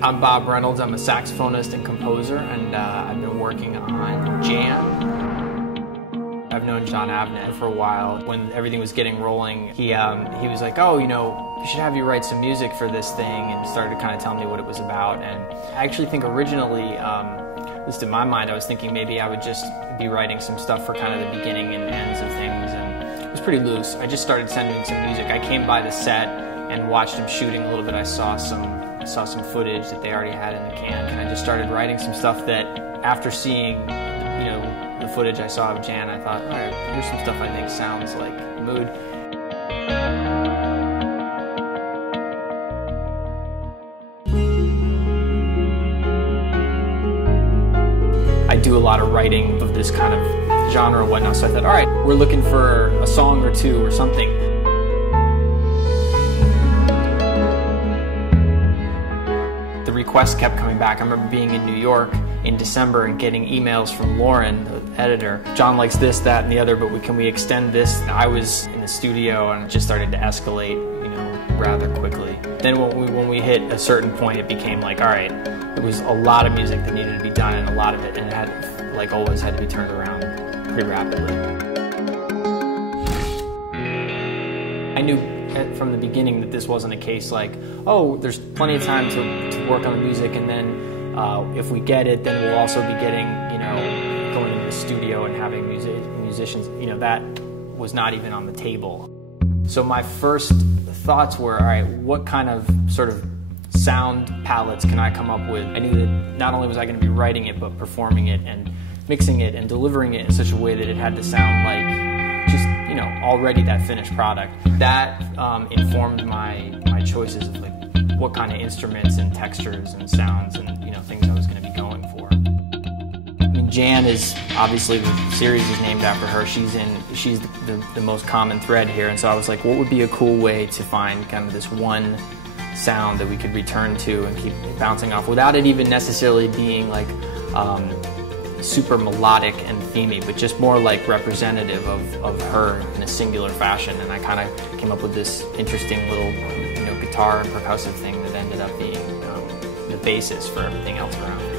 I'm Bob Reynolds. I'm a saxophonist and composer, and I've been working on Jam. I've known John Avnet for a while. When everything was getting rolling, he was like, oh, you know, we should have you write some music for this thing, and started to kind of tell me what it was about. And I actually think originally, at least in my mind, I was thinking maybe I would just be writing some stuff for kind of the beginning and ends of things, and it was pretty loose. I just started sending some music. I came by the set and watched him shooting a little bit. I saw some footage that they already had in the can, and I just started writing some stuff that, after seeing, you know, the footage I saw of Jan, I thought, all right, here's some stuff I think sounds like Mood. I do a lot of writing of this kind of genre and whatnot, so I thought, all right, we're looking for a song or two or something. The requests kept coming back. I remember being in New York in December and getting emails from Lauren, the editor. John likes this, that, and the other, but can we extend this? I was in the studio and it just started to escalate, you know, rather quickly. Then when we hit a certain point, it became like, all right, it was a lot of music that needed to be done, and a lot of it, and it had, like always, had to be turned around pretty rapidly. I knew from the beginning that this wasn't a case like, oh, there's plenty of time to work on the music, and then if we get it, then we'll also be getting, you know, going into the studio and having musicians, you know, that was not even on the table. So my first thoughts were, all right, what kind of sort of sound palettes can I come up with? I knew that not only was I going to be writing it, but performing it and mixing it and delivering it in such a way that it had to sound like just, you know, already that finished product. That informed my choices of like what kind of instruments and textures and sounds and, you know, things I was going to be going for. I mean, Jan is obviously, the series is named after her. She's the most common thread here, and so I was like, what would be a cool way to find kind of this one sound that we could return to and keep bouncing off without it even necessarily being like super melodic and themey, but just more like representative of her in a singular fashion. And I kind of came up with this interesting little, you know, guitar and percussive thing that ended up being the basis for everything else around it.